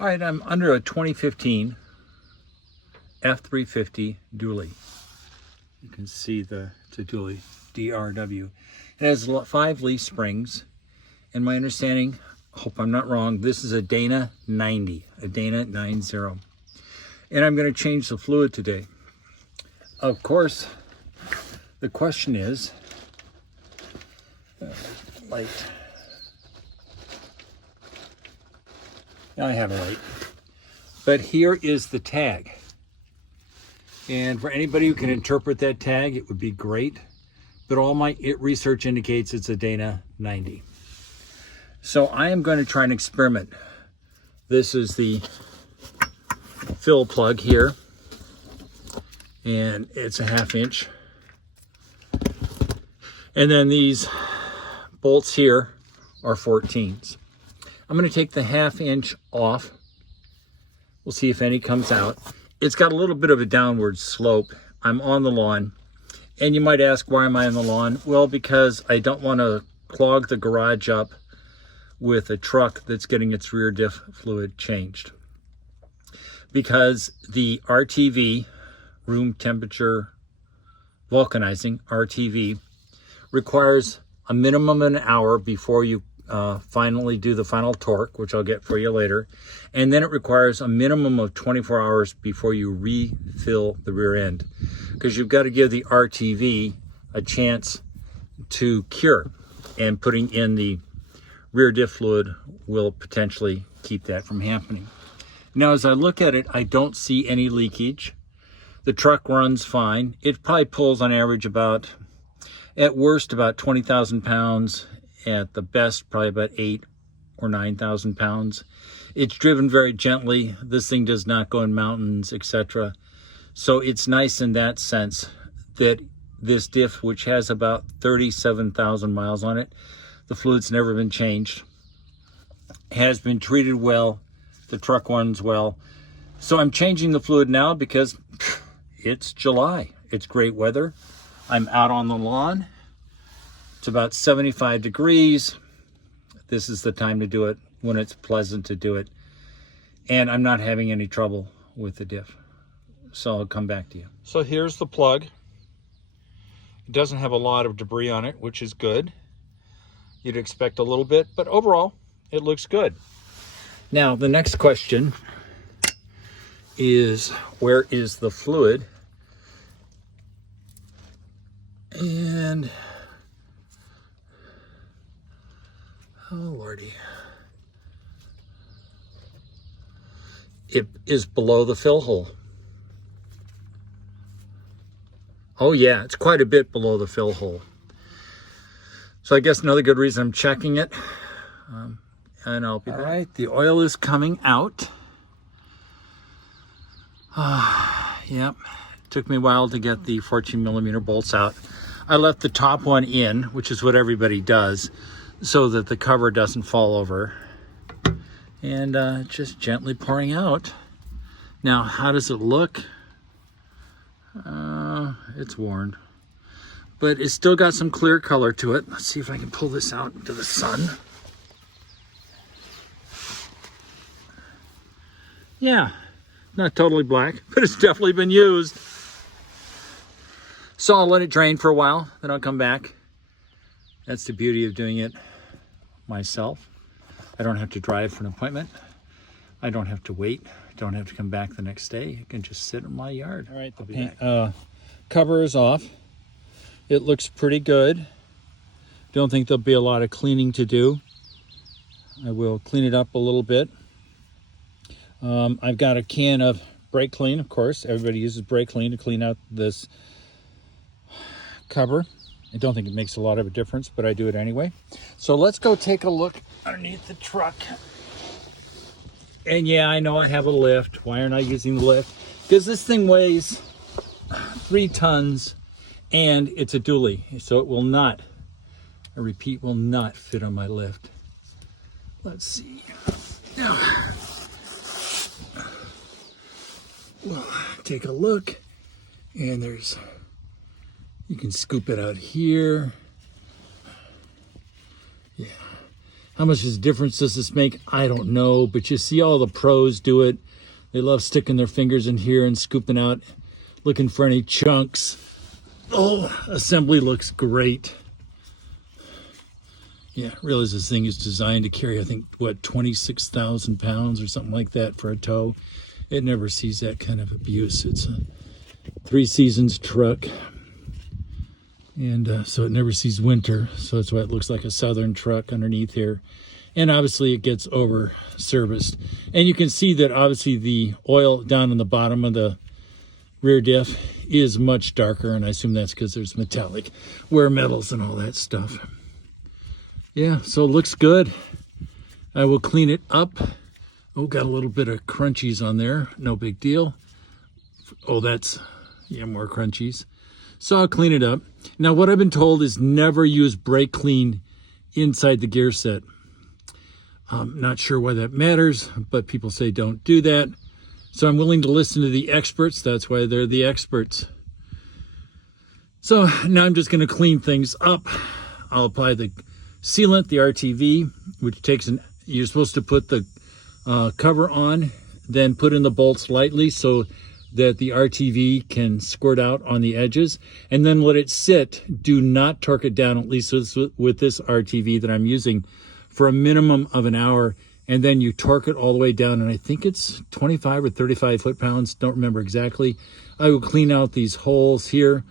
All right, I'm under a 2015 F350 dually. You can see it's a dually, DRW. It has 5 leaf springs, and my understanding, hope I'm not wrong, this is a Dana 90, a Dana 90. And I'm going to change the fluid today. Of course, the question is, light. Now I have a light. But here is the tag. And for anybody who can interpret that tag, it would be great. But all my research indicates it's a Dana 90. So I am going to try an experiment. This is the fill plug here. And it's a 1/2 inch. And then these bolts here are 14s. I'm going to take the 1/2 inch off. We'll see if any comes out. It's got a little bit of a downward slope. I'm on the lawn. And you might ask, why am I on the lawn? Well, because I don't want to clog the garage up with a truck that's getting its rear diff fluid changed. Because the RTV, room temperature vulcanizing, RTV, requires a minimum of an hour before you finally do the final torque, which I'll get for you later. And then it requires a minimum of 24 hours before you refill the rear end, because you've got to give the RTV a chance to cure, and putting in the rear diff fluid will potentially keep that from happening. Now, as I look at it, I don't see any leakage. The truck runs fine. It probably pulls on average about, at worst, about 20,000 pounds. At the best, probably about 8,000 or 9,000 pounds. It's driven very gently. This thing does not go in mountains, etc. So it's nice in that sense that this diff, which has about 37,000 miles on it, the fluid's never been changed, has been treated well, the truck runs well. So I'm changing the fluid now because it's July. It's great weather. I'm out on the lawn. It's about 75 degrees. This is the time to do it, when it's pleasant to do it. And I'm not having any trouble with the diff. So I'll come back to you. So here's the plug. It doesn't have a lot of debris on it, which is good. You'd expect a little bit, but overall, it looks good. Now, the next question is, where is the fluid? And oh, Lordy. It is below the fill hole. Oh yeah, it's quite a bit below the fill hole. So I guess another good reason I'm checking it. And I'll be back. All right, the oil is coming out. Yep, it took me a while to get the 14mm bolts out. I left the top one in, which is what everybody does, so that the cover doesn't fall over. And just gently pouring out. Now, how does it look? It's worn, but it's still got some clear color to it. Let's see if I can pull this out into the sun. Yeah, not totally black, but it's definitely been used. So I'll let it drain for a while, then I'll come back. That's the beauty of doing it myself. I don't have to drive for an appointment. I don't have to wait. I don't have to come back the next day. I can just sit in my yard. All right, the paint cover is off. It looks pretty good. Don't think there'll be a lot of cleaning to do. I will clean it up a little bit. I've got a can of brake clean, of course. Everybody uses brake clean to clean out this cover. I don't think it makes a lot of a difference, but I do it anyway. So let's go take a look underneath the truck. And yeah, I know I have a lift. Why aren't I using the lift? Because this thing weighs 3 tons and it's a dually. So it will not, I repeat, will not fit on my lift. Let's see. Now, we'll take a look, and there's, you can scoop it out here. Yeah, How much difference does this make? I don't know, but you see all the pros do it. They love sticking their fingers in here and scooping out, looking for any chunks. Oh, assembly looks great. Yeah, realize this thing is designed to carry, I think, what, 26,000 pounds or something like that for a tow. It never sees that kind of abuse. It's a 3 seasons truck. And so it never sees winter. So that's why it looks like a southern truck underneath here. And obviously it gets over serviced. And you can see that obviously the oil down on the bottom of the rear diff is much darker. And I assume that's because there's metallic wear metals and all that stuff. Yeah, so it looks good. I will clean it up. Oh, got a little bit of crunchies on there. No big deal. Oh, that's, yeah, more crunchies. So I'll clean it up. Now, what I've been told is never use brake clean inside the gear set. I'm not sure why that matters, but people say don't do that. So I'm willing to listen to the experts. That's why they're the experts. So now I'm just going to clean things up. I'll apply the sealant, the RTV, which takes you're supposed to put the cover on, then put in the bolts lightly so that the RTV can squirt out on the edges, and then let it sit. Do not torque it down, at least with this RTV that I'm using, for a minimum of an hour, and then you torque it all the way down, and I think it's 25 or 35 foot-pounds, don't remember exactly. I will clean out these holes here,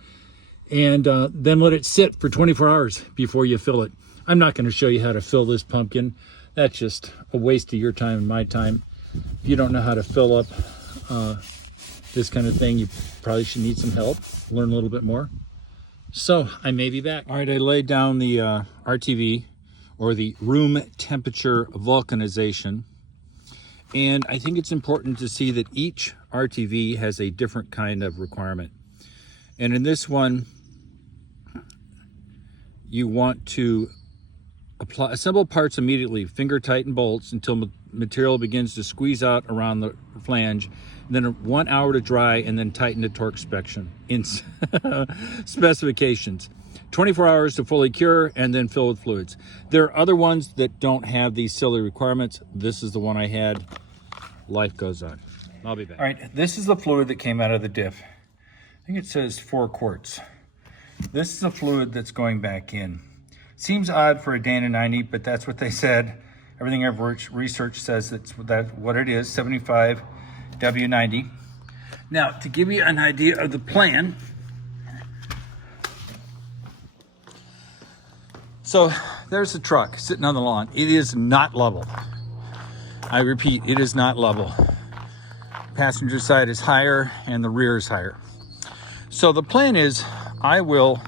and then let it sit for 24 hours before you fill it. I'm not going to show you how to fill this pumpkin. That's just a waste of your time and my time. If you don't know how to fill up this kind of thing, you probably should need some help, learn a little bit more. So I may be back. All right, I laid down the RTV, or the room temperature vulcanization. And I think it's important to see that each RTV has a different kind of requirement. And in this one, you want to assemble parts immediately, finger tighten bolts until material begins to squeeze out around the flange, and then 1 hour to dry, and then tighten to torque specifications. 24 hours to fully cure, and then fill with fluids. There are other ones that don't have these silly requirements. This is the one I had. Life goes on. I'll be back. All right, this is the fluid that came out of the diff. I think it says 4 quarts. This is the fluid that's going back in. Seems odd for a Dana 90, but that's what they said. Everything I've researched says that's what it is, 75 W90. Now, to give you an idea of the plan, so there's the truck sitting on the lawn. It is not level. I repeat, it is not level. Passenger side is higher and the rear is higher. So the plan is I will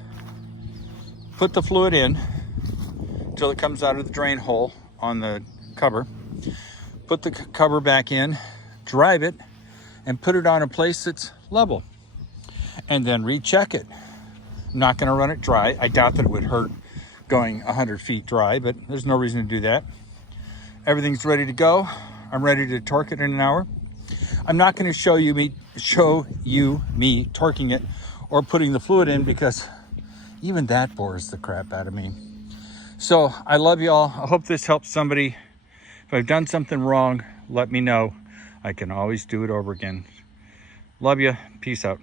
put the fluid in until it comes out of the drain hole on the cover, put the cover back in, drive it, and put it on a place that's level, and then recheck it. I'm not going to run it dry. I doubt that it would hurt going 100 feet dry, but there's no reason to do that. Everything's ready to go. I'm ready to torque it in an hour. I'm not going to show you me torquing it or putting the fluid in, because even that bores the crap out of me. So I love you all. I hope this helps somebody. If I've done something wrong, let me know. I can always do it over again. Love you. Peace out.